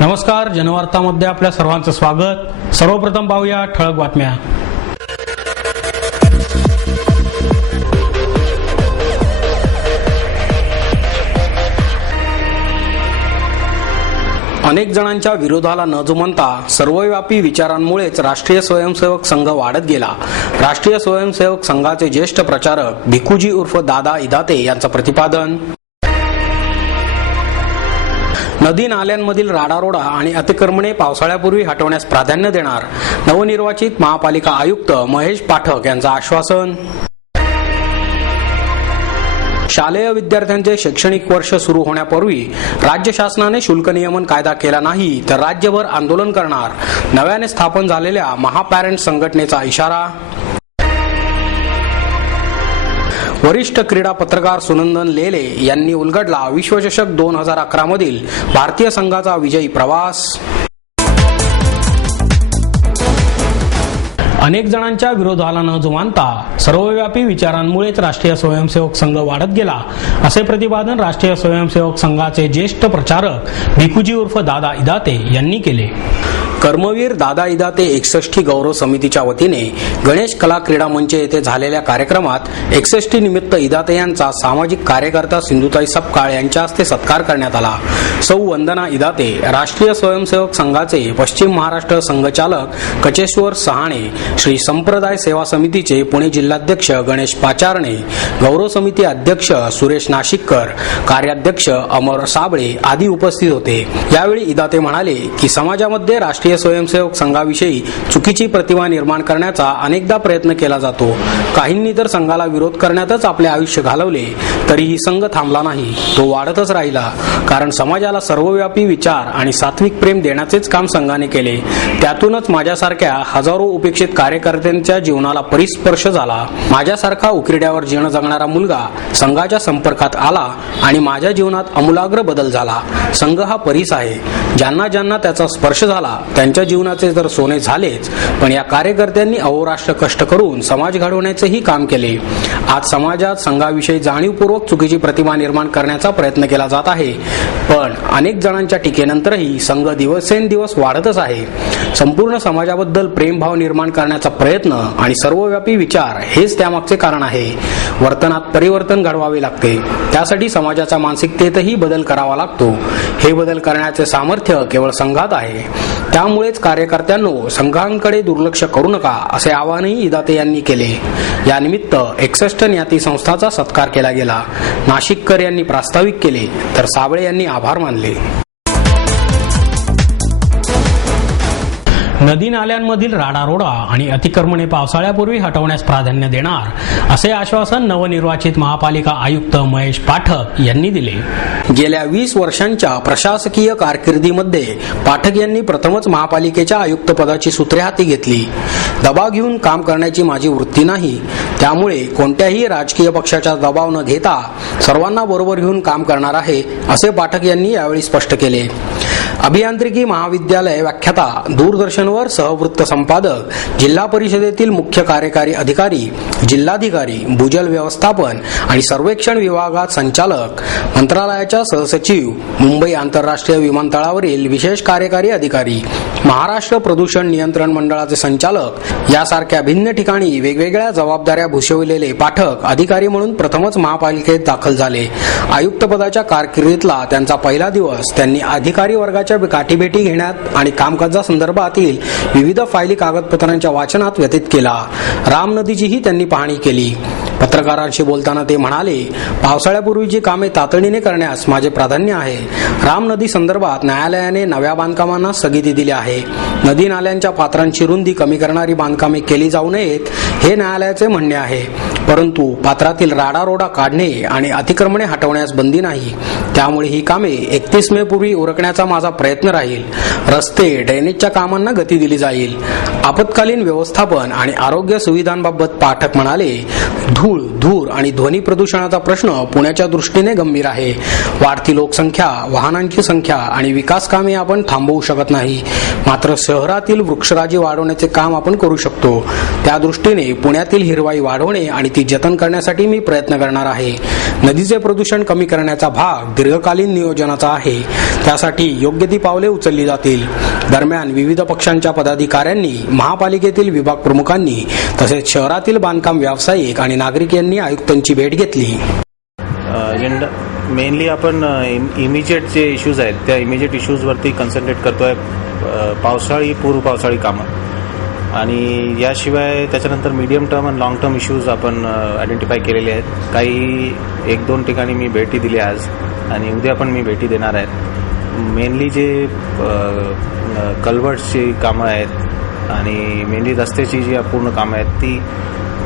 नमस्कार, जनवार्तामध्ये आपल्या सर्वांचं स्वागत। सर्वप्रथम पाहूया ठळक बातम्या। अनेक जणांच्या विरोधाला न जुमानता सर्वव्यापी विचारांमुळेच राष्ट्रीय स्वयंसेवक संघ वाढत गेला। राष्ट्रीय स्वयंसेवक संघाचे ज्येष्ठ प्रचारक भिकूजी उर्फ दादा इदाते यांचं प्रतिपादन। नदी नाल्यांमधील राडारोडा आणि अतिक्रमणे पावसाळ्यापूर्वी हटवण्यास प्राधान्य देणार, नवनिर्वाचित महापालिका आयुक्त महेश पाठक यांचं आश्वासन। शालेय विद्यार्थ्यांचे शैक्षणिक वर्ष सुरू होण्यापूर्वी राज्य शासनाने शुल्क नियमन कायदा केला नाही तर राज्यभर आंदोलन करणार, नव्याने स्थापन झालेल्या महापॅरेंट संघटनेचा इशारा। वरिष्ठ क्रीडा पत्रकार सुनंदन लेले यांनी उलगडला विश्वचषक 2011 मधील भारतीय संघाचा विजयी प्रवास। अनेक जणांच्या विरोधाला न जुमानता सर्वव्यापी विचारांमुळेच राष्ट्रीय स्वयंसेवक संघ वाढत गेला, असे प्रतिपादन राष्ट्रीय स्वयंसेवक संघाचे ज्येष्ठ प्रचारक भिकूजी उर्फ दादा इदाते यांनी केले। कर्मवीर दादा इदाते 61 गौरव समितीच्या वतीने गणेश कला क्रीडा मंच येथे झालेल्या कार्यक्रमात 61 निमित्त इदाते यांचा सामाजिक कार्यकर्ता सिंधुताई सपकाळ यांच्या हस्ते सत्कार करण्यात आला। सौ वंदना इदाते राष्ट्रीय स्वयंसेवक संघाचे पश्चिम महाराष्ट्र संघचालक कचेश्वर सहाणे, श्री संप्रदाय सेवा समितीचे पुणे जिल्हाध्यक्ष गणेश पाचारणे, गौरव समिती अध्यक्ष सुरेश नाशिककर, कार्याध्यक्ष अमर साबळे आदी उपस्थित होते। यावेळी इदाते म्हणाले की समाजामध्ये राष्ट्रीय स्वयंसेवक संघाविषयी चुकीची प्रतिमा निर्माण करण्याचा अनेकदा प्रयत्न केला जातो। काहींनी तर संघाला विरोध करण्यातच आपले आयुष्य घालवले, तरीही संघ थांबला नाही, तो वाढतच राहिला। कारण समाजाला सर्वव्यापी विचार आणि सात्विक प्रेम देण्याचेच काम संघाने केले। त्यातूनच माझ्यासारख्या हजारो उपेक्षित कार्यकर्त्यांच्या जीवनाला परिस्पर्श झाला। माझ्यासारखा उकिरड्यावर जीवन जगणारा मुलगा संघाच्या संपर्कात आला आणि माझ्या जीवनात आमूलाग्र बदल झाला। संघ हा परीस आहे, ज्यांना ज्यांना त्याचा स्पर्श झाला त्यांच्या जीवनाचे तर सोने झालेच, पण या कार्यकर्त्यांनी अहोरात्र कष्ट करून समाज घडवण्याचेही काम केले। आज समाजात संघाविषयी जाणीवपूर्वक चुकीची प्रतिमा निर्माण करण्याचा प्रयत्न केला जात आहे, पण अनेक जणांच्या टीकेनंतरही संघ दिवसेंदिवस वाढतच आहे। संपूर्ण समाजाबद्दल प्रेमभाव निर्माण करण्याचा प्रयत्न आणि सर्वव्यापी विचार हेच त्यामागचे कारण आहे। वर्तनात परिवर्तन घडवावे लागते, त्यासाठी समाजाच्या मानसिकतेतही बदल करावा लागतो। हे बदल करण्याचे सामर्थ्य केवळ संघात आहे। त्यामुळेच कार्यकर्त्यांनो संघांकडे दुर्लक्ष करू नका, असे आवाहनही इदाते यांनी केले। या निमित्त 61 न्याती संस्थाचा सत्कार केला गेला। नाशिककर यांनी प्रास्ताविक केले तर साबळे यांनी आभार मानले। नदी नाल्यांमधील राडारोडा आणि अतिक्रमणे पावसाळ्यापूर्वी हटवण्यास प्राधान्य देणार, असे आश्वासन नवनिर्वाचित महापालिका आयुक्त महेश पाठक यांनी दिले। गेल्या 20 वर्षांच्या प्रशासकीय कारकिर्दीमध्ये पाठक यांनी प्रथमच महापालिकेच्या आयुक्त पदाची सूत्रे हाती घेतली। दबाव घेऊन काम करण्याची माझी वृत्ती नाही, त्यामुळे कोणत्याही राजकीय पक्षाचा दबाव न घेता सर्वांना बरोबर घेऊन काम करणार आहे, असे पाठक यांनी यावेळी स्पष्ट केले। अभियांत्रिकी महाविद्यालय व्याख्याता, दूरदर्शनवर सहवृत्त संपादक, जिल्हा परिषदेतील मुख्य कार्यकारी अधिकारी, जिल्हाधिकारी, भूजल व्यवस्थापन आणि सर्वेक्षण विभागात संचालक, मंत्रालयाच्या सहसचिव, मुंबई आंतरराष्ट्रीय विमानतळावरील विशेष कार्यकारी अधिकारी, महाराष्ट्र प्रदूषण नियंत्रण मंडळाचे संचालक यासारख्या भिन्न ठिकाणी वेगवेगळ्या जबाबदाऱ्या भूषविलेले पाठक अधिकारी म्हणून प्रथमच महापालिकेत दाखल झाले। आयुक्तपदाच्या कारकिर्दीतला त्यांचा पहिला दिवस त्यांनी अधिकारी वर्गाच्या गाठीभेटी घेण्यात आणि कामकाजासंदर्भातील विविध फायली कागदपत्रांच्या वाचनात व्यतीत केला। राम नदीचीही त्यांनी पाहणी केली। पत्रकारांशी बोलताना ते म्हणाले, पावसाळ्यापूर्वीची कामे तातडीने करण्यास माझे प्राधान्य आहे। राम नदी संदर्भात न्यायालयाने नव्या बांधकामांना स्थगिती दिली आहे। नदी नाल्यांच्या पात्रांची रुंदी कमी करणारी बांधकामे केली जाऊ नयेत, हे न्यायालयाचे म्हणणे आहे, परंतु पात्रातील राडारोडा काढणे आणि अतिक्रमणे हटवण्यास बंदी नाही। त्यामुळे ही कामे 31 मे पूर्वी उरकण्याचा माझा प्रयत्न राहील। रस्ते, ड्रेनेजच्या कामांना गती दिली जाईल। आपत्कालीन व्यवस्थापन आणि आरोग्य सुविधांबाबत पाठक म्हणाले, धूळ, धूर आणि ध्वनी प्रदूषणाचा प्रश्न पुण्याच्या दृष्टीने गंभीर आहे. वाढती लोकसंख्या, वाहनांची संख्या आणि विकास कामे आपण थांबवू शकत नाही. मात्र शहरातील वृक्षराजी वाढवण्याचे काम आपण करू शकतो. त्या दृष्टीने पुण्यातील हिरवाई वाढवणे आणि ती जतन करण्यासाठी मी प्रयत्न करणार आहे. नदीचे प्रदूषण कमी करण्याचा भाग दीर्घकालीन नियोजनाचा आहे. त्यासाठी योग्य ती पावले उचलली जातील. दरम्यान विविध पक्षांच्या पदाधिकाऱ्यांनी, महापालिकेतील विभाग प्रमुखांनी तसेच शहरातील बांधकाम व्यावसायिक आणि नागरिक यांनी आयुक्तांची भेट घेतली. मेनली आपण इमिजिएट जे इश्यूज आहेत त्या इमिजिएट इश्यूजवरती कन्सन्ट्रेट करतोय. पावसाळी, पूर्व पावसाळी कामं आणि याशिवाय त्याच्यानंतर मीडियम टर्म आणि लॉंग टर्म इश्यूज आपण आयडेंटिफाय केलेले आहेत. काही 1-2 ठिकाणी मी भेटी दिली आज आणि उद्या पण मी भेटी देणार आहेत. मेनली जे कल्वर्ट्सची कामं आहेत आणि मेनली रस्त्याची जी अपूर्ण कामं आहेत ती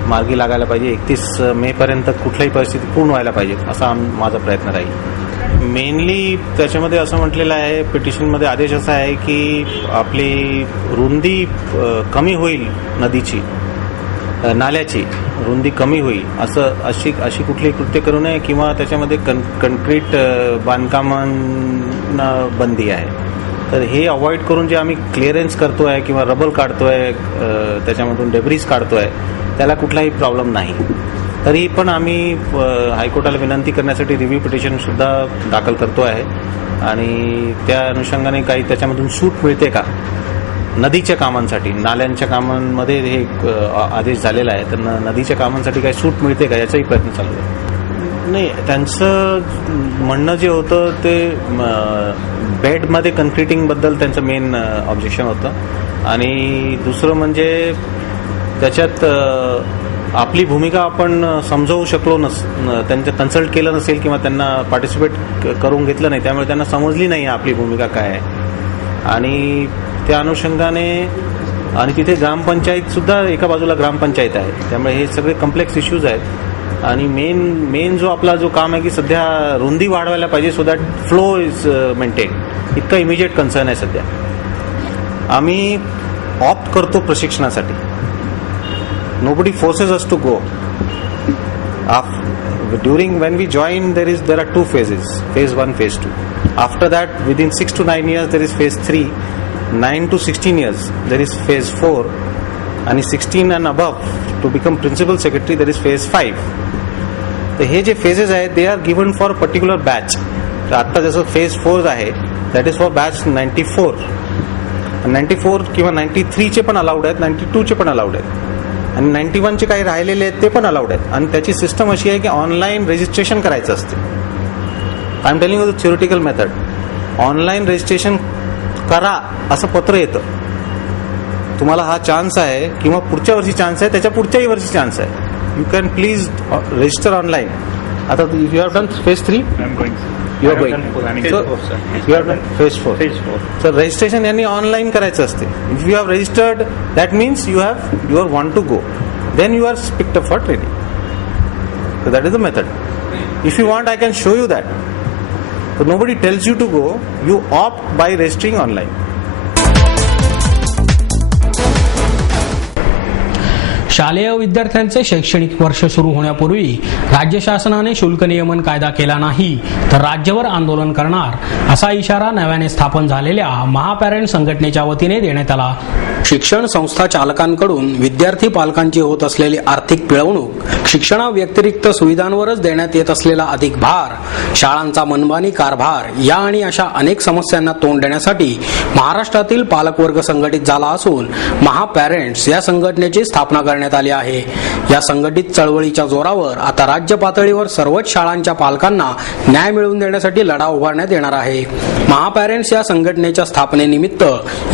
मार्गी लागायला पाहिजे. 31 मेपर्यंत कुठल्याही परिस्थिती पूर्ण व्हायला पाहिजे असा माझा प्रयत्न राहील. मेनली त्याच्यामध्ये असं म्हटलेलं आहे, पिटिशनमध्ये आदेश असा आहे की आपली रुंदी कमी होईल, नदीची, नाल्याची रुंदी कमी होईल अशी कुठली कृत्य करू नये किंवा त्याच्यामध्ये कंक्रीट बांधकामांना बंदी आहे. तर हे अवॉइड करून जे आम्ही क्लिअरन्स करतोय किंवा रबर काढतोय, त्याच्यामधून डेब्रिज काढतोय, त्याला कुठलाही प्रॉब्लेम नाही. तरी पण आम्ही हायकोर्टाला विनंती करण्यासाठी रिव्ह्यू पिटिशनसुद्धा दाखल करतो आहे आणि त्या अनुषंगाने काही त्याच्यामधून सूट मिळते का नदीच्या कामांसाठी. नाल्यांच्या कामांमध्ये हे आदेश झालेला आहे, तर नदीच्या कामांसाठी काही सूट मिळते का याचाही प्रयत्न चालू आहे. नाही, त्यांचं म्हणणं जे होतं ते बेडमध्ये कन्क्रिटिंगबद्दल त्यांचं मेन ऑब्जेक्शन होतं आणि दुसरं म्हणजे त्याच्यात आपली भूमिका आपण समजावू शकलो त्यांचं कन्सल्ट केलं नसेल किंवा त्यांना पार्टिसिपेट करून घेतलं नाही, त्यामुळे त्यांना समजली नाही आपली भूमिका काय आहे. आणि त्या अनुषंगाने आणि तिथे ग्रामपंचायतसुद्धा एका बाजूला ग्रामपंचायत आहे, त्यामुळे हे सगळे कॉम्प्लेक्स इश्यूज आहेत. आणि मेन जो आपला जो काम आहे की सध्या रुंदी वाढवायला पाहिजे so that flow is maintain, इतका इमिजिएट कन्सर्न आहे सध्या. आम्ही ऑप्ट करतो प्रशिक्षणासाठी. Nobody forces us to go. When we join, there are 2 phases, phase 1, phase 2. After that, within 6 to 9 years, there is phase 3. 9 to 16 years, there is phase 4. And 16 and above, to become principal secretary, there is phase 5. तर हे जे phases आहेत, they are given for a particular batch. तर आता जसं phase 4 आहे, that is for batch 94. 94 किंवा 93 चे पण अलाउड आहेत, 92 चे पण अलाउड आहेत आणि 91 चे काही राहिलेले आहेत ते पण अलाउड आहेत. आणि त्याची सिस्टम अशी आहे की ऑनलाईन रजिस्ट्रेशन करायचं असते. I am telling you the theoretical method. Online registration करा असं पत्र येतं. तुम्हाला हा चान्स आहे किंवा पुढच्या वर्षी चान्स आहे, त्याच्या पुढच्याही वर्षी चान्स आहे. You can please register online. आता you have done phase 3, you are going. So you have done phase 4. So registration यांनी ऑनलाईन करायचं असते. If you have registered, that means you are want to go. Then you are picked up for training. So that is the method. If you want, I can show you that. So nobody tells you to go. You opt by registering online. शालेय विद्यार्थ्यांचे शैक्षणिक वर्ष सुरू होण्यापूर्वी राज्य शासनाने शुल्क नियमन कायदा केला नाही तर राज्यभर आंदोलन करणार असा इशारा नव्याने स्थापन झालेल्या महापॅरेंट संघटनेच्या वतीने देण्यात आला. शिक्षण संस्था चालकांकडून विद्यार्थी पालकांची होत असलेली आर्थिक पिळवणूक, शिक्षणाव्यतिरिक्त सुविधांवरच देण्यात येत असलेला अधिक भार, शाळांचा मनमानी कारभार या आणि अशा अनेक समस्यांना तोंड देण्यासाठी महाराष्ट्रातील पालकवर्ग संघटित झाला असून महापॅरेंट्स या संघटनेची स्थापना करण्यात आली आहे. या संघटित चळवळीच्या जोरावर आता राज्य पातळीवर सर्वच शाळांच्या पालकांना न्याय मिळवून देण्यासाठी लढा उभारण्यात येणार आहे. महापॅरेंट्स या संघटनेच्या स्थापनेनिमित्त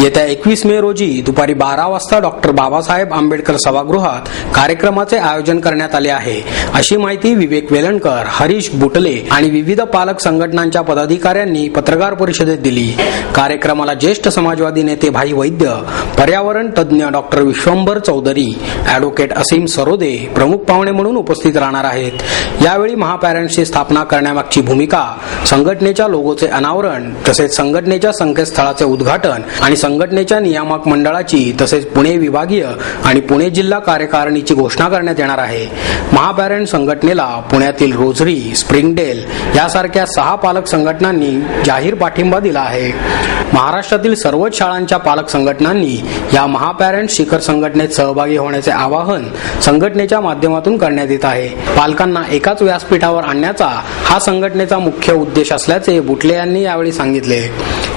येत्या 21 मे रोजी दुपारी 12 वाजता डॉक्टर बाबासाहेब आंबेडकर सभागृहात कार्यक्रमाचे आयोजन करण्यात आले आहे, अशी माहिती विवेक वेलणकर, हरीश बुटले आणि विविध पालक संघटनांच्या पदाधिकाऱ्यांनी पत्रकार परिषदेत दिली. कार्यक्रमाला ज्येष्ठ समाजवादी नेते भाई वैद्य, पर्यावरण तज्ज्ञ डॉक्टर विश्वंभर चौधरी, ॲडव्होकेट असीम सरोदे प्रमुख पाहुणे म्हणून उपस्थित राहणार आहेत. यावेळी महापॅरेंट्सची स्थापना करण्यामागची भूमिका, संघटनेच्या लोगोचे अनावरण तसेच संघटनेच्या संकेतस्थळाचे उद्घाटन आणि संघटनेच्या नियामक मंडळाची तसेच पुणे विभागीय आणि पुणे जिल्हा कार्यकारिणीची घोषणा करण्यात येणार आहे. महापॅरेंट संघटनेला पुण्यातील रोझरी, स्प्रिंगडेल यासारख्या 6 पालक संघटनांनी जाहीर पाठिंबा दिला आहे. महाराष्ट्रातील सर्वच शाळांच्या पालक संघटनांनी या महापॅरेंट शिखर संघटनेत सहभागी होण्याचे आवाहन संघटनेच्या माध्यमातून करण्यात येत आहे. पालकांना एकाच व्यासपीठावर आणण्याचा हा संघटनेचा मुख्य उद्देश असल्याचे बुटले यांनी यावेळी सांगितले.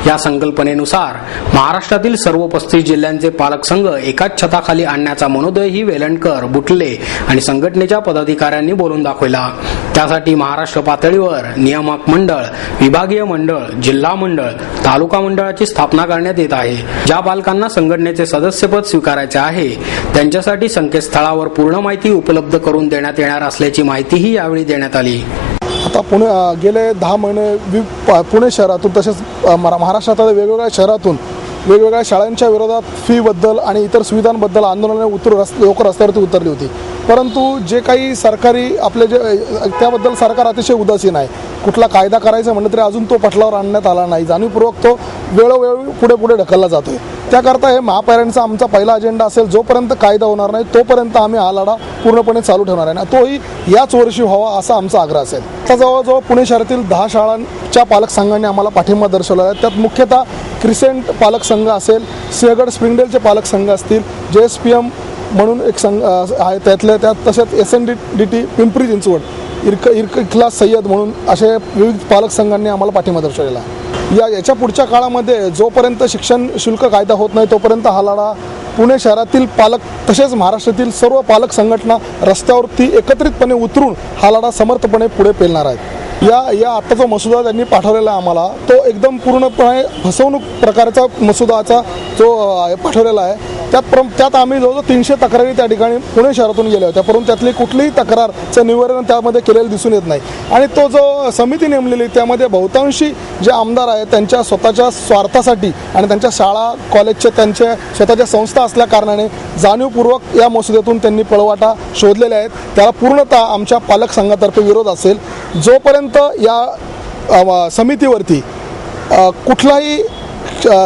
या संकल्पनेनुसार महाराष्ट्रातील सर्व 35 जिल्ह्यांचे पालक संघ एकाच छताखाली आणण्याचा मनोदयही वेलणकर, बुटले आणि संघटनेच्या पदाधिकाऱ्यांनी बोलून दाखवला. त्यासाठी महाराष्ट्र पातळीवर नियामक मंडळ, विभागीय मंडळ, जिल्हा मंडळ, तालुका मंडळाची स्थापना करण्यात येत आहे. ज्या पालकांना संघटनेचे सदस्यपद स्वीकारायचे आहे त्यांच्यासाठी संकेतस्थळावर पूर्ण माहिती उपलब्ध करून देण्यात येणार असल्याची माहितीही यावेळी देण्यात आली. आता गेले 10 महिने पुणे शहरातून तसेच महाराष्ट्रातील वेगवेगळ्या शहरातून वेगवेगळ्या शाळांच्या विरोधात फीबद्दल आणि इतर सुविधांबद्दल आंदोलने लोक रस्त्यावरती उतरली होती. परंतु जे काही सरकारी त्याबद्दल सरकार अतिशय उदासीन आहे. कुठला कायदा करायचा म्हटलं तरी अजून तो पटलावर आणण्यात आला नाही. जाणीवपूर्वक तो वेळोवेळी पुढे ढकलला जातोय. त्याकरता हे महापॅरेंटचा आमचा पहिला अजेंडा असेल. जोपर्यंत कायदा होणार नाही तोपर्यंत आम्ही हा लढा पूर्णपणे चालू ठेवणार आहे. तोही याच वर्षी व्हावा असा आमचा आग्रह असेल. आता जवळजवळ पुणे शहरातील 10 शाळांच्या पालक संघांनी आम्हाला पाठिंबा दर्शवला आहे. त्यात मुख्यतः क्रिसेंट पालक संघ असेल, सिंहगड स्प्रिंगडेलचे पालक संघ असतील, JSPM म्हणून एक संघ आहे त्यात तसेच SNDT पिंपरी चिंचवड, इखलास सय्यद म्हणून असे विविध पालक संघांनी आम्हाला पाठिंबा दर्शवलेला आहे. याच्या पुढच्या काळामध्ये जोपर्यंत शिक्षण शुल्क कायदा होत नाही तोपर्यंत हा लढा पुणे शहरातील पालक तसेच महाराष्ट्रातील सर्व पालक संघटना रस्त्यावरती एकत्रितपणे उतरून हा लढा समर्थपणे पुढे पेलणार आहेत. या आत्ता जो मसुदा त्यांनी पाठवलेला आहे आम्हाला, तो एकदम पूर्णपणे फसवणूक प्रकारचा मसुदाचा जो पाठवलेला आहे. त्यात आम्ही जवळजवळ 300 तक्रारी त्या ठिकाणी पुणे शहरातून गेल्या होत्या, परंतु त्यातली कुठलीही तक्रारचं निवारण त्यामध्ये केलेलं दिसून येत नाही. आणि तो जो समिती नेमलेली त्यामध्ये बहुतांशी जे आमदार आहेत त्यांच्या स्वतःच्या स्वार्थासाठी आणि त्यांच्या शाळा कॉलेजचे त्यांच्या स्वतःच्या संस्था असल्या कारणाने जाणीवपूर्वक या मसुद्यातून त्यांनी पळवाटा शोधलेले आहेत. त्याला पूर्णतः आमच्या पालक संघातर्फे विरोध असेल. जोपर्यंत या समितीवरती कुठलाही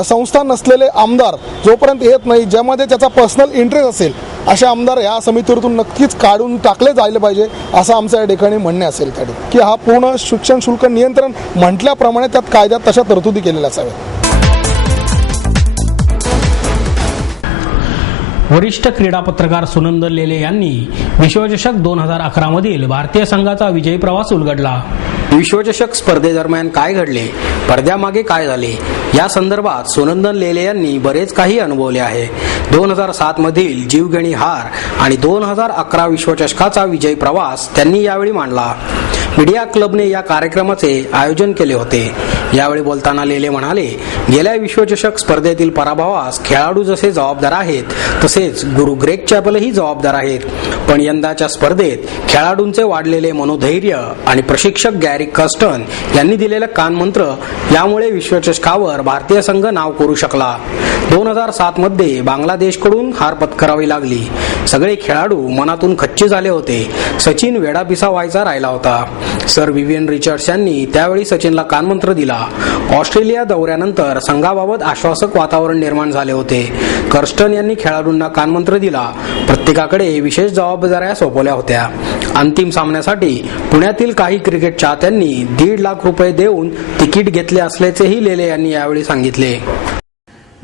संस्था नसलेले आमदार जोपर्यंत येत नाही, ज्यामध्ये त्याचा पर्सनल इंटरेस्ट असेल, असे आमदार या समितीवरून नक्कीच काढून टाकले जायला पाहिजे असं आमचं या ठिकाणी म्हणणे असेल. की हा पूर्ण शिक्षण शुल्क नियंत्रण म्हटल्याप्रमाणे त्यात कायद्यात तशा तरतुदी केलेल्या असाव्यात. वरिष्ठ क्रीडा पत्रकार सुनंदन लेले यांनी विश्वचषक 2011 मधील भारतीय संघाचा विजयी प्रवास उलगडला. विश्वचषक स्पर्धेदरम्यान काय घडले, पडद्यामागे काय झाले या संदर्भात सुनंदन लेले यांनी बरेच काही अनुभवले आहे. 2007 मधील जीवघेणी हार आणि 2011 विश्वचषकाचा विजयी प्रवास त्यांनी यावेळी मांडला. मीडिया क्लबने या कार्यक्रमाचे आयोजन केले होते. यावेळी बोलताना लेले म्हणाले, गेल्या विश्वचषक स्पर्धेतील पराभवास खेळाडू जसे जबाबदार आहेत तसेच गुरु ग्रेग चॅपलही जबाबदार आहेत. पण यंदाच्या स्पर्धेत खेळाडूंचे वाढलेले मनोधैर्य आणि प्रशिक्षक गॅरी कर्स्टन यांनी दिलेले कानमंत्र यामुळे विश्वचषकावर भारतीय संघ नाव करू शकला. 2007 मध्ये बांगलादेशकडून हार पत्करावी लागली. सगळे खेळाडू मनातून खच्ची झाले होते. सचिन वेडापिसा व्हायचा राहिला होता. सर विवियन रिचर्ड्स यांनी त्यावेळी सचिनला कानमंत्र दिला. ऑस्ट्रेलिया दौऱ्यानंतर संघाबाबत आश्वासक वातावरण निर्माण झाले होते. कर्स्टन यांनी खेळाडूंना कानमंत्र दिला. प्रत्येकाकडे विशेष जबाबदाऱ्या सोपवल्या होत्या. अंतिम सामन्यासाठी पुण्यातील काही क्रिकेट चाहत्यांनी 1.5 लाख रुपये देऊन तिकीट घेतले असल्याचेही लेले यांनी यावेळी सांगितले.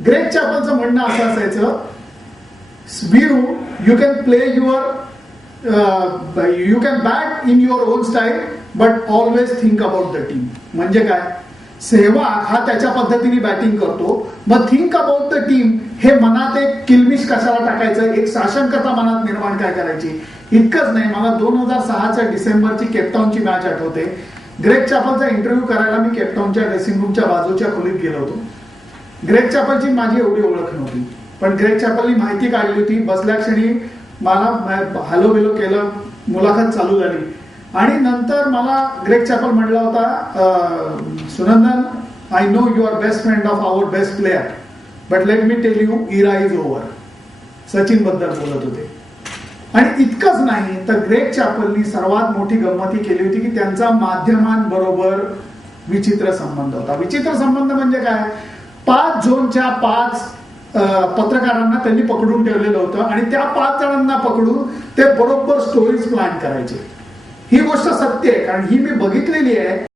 ग्रेग चॅपलचं म्हणणं असं असायचं, Veeru you can play you can bat in your on style but always think about the team. म्हणजे काय, सेहवाग हा त्याच्या पद्धतीने बॅटिंग करतो, मग थिंक अबाउट द टीम हे मनात एक किलमिश कशाला टाकायचं, एक साशंकता मनात निर्माण काय करायची. इतकंच नाही, मला 2006 डिसेंबरची केपटाऊनची मॅच आठवते. ग्रेग चॅपलचा इंटरव्ह्यू करायला मी केपटाऊनच्या ड्रेसिंग रूमच्या बाजूच्या खोलीत गेलो होतो. ग्रेग चॅपलची माझी एवढी ओळख नव्हती, पण ग्रेग चॅपलनी माहिती काढली होती. बसल्या क्षणी मला हॅलो बिलो केलं, मुलाखत चालू झाली आणि नंतर मला ग्रेग चॅपल म्हटला होता, Sunandan, I know you are best friend of our best player but let me tell you era is over. Sachin बद्दल बोलत होते. आणि इतकंच नाही तर ग्रेग चॅपलनी सर्वात मोठी गंमती केली होती की त्यांचा माध्यमांबरोबर विचित्र संबंध होता. विचित्र संबंध म्हणजे काय, 5 झोनच्या 5 पत्रकारांना त्यांनी पकडून ठेवलेलं होतं आणि त्या 5 जणांना पकडून ते बरोबर स्टोरीज प्लॅन करायचे. ही गोष्ट सत्य आहे, कारण ही मी बघितलेली आहे.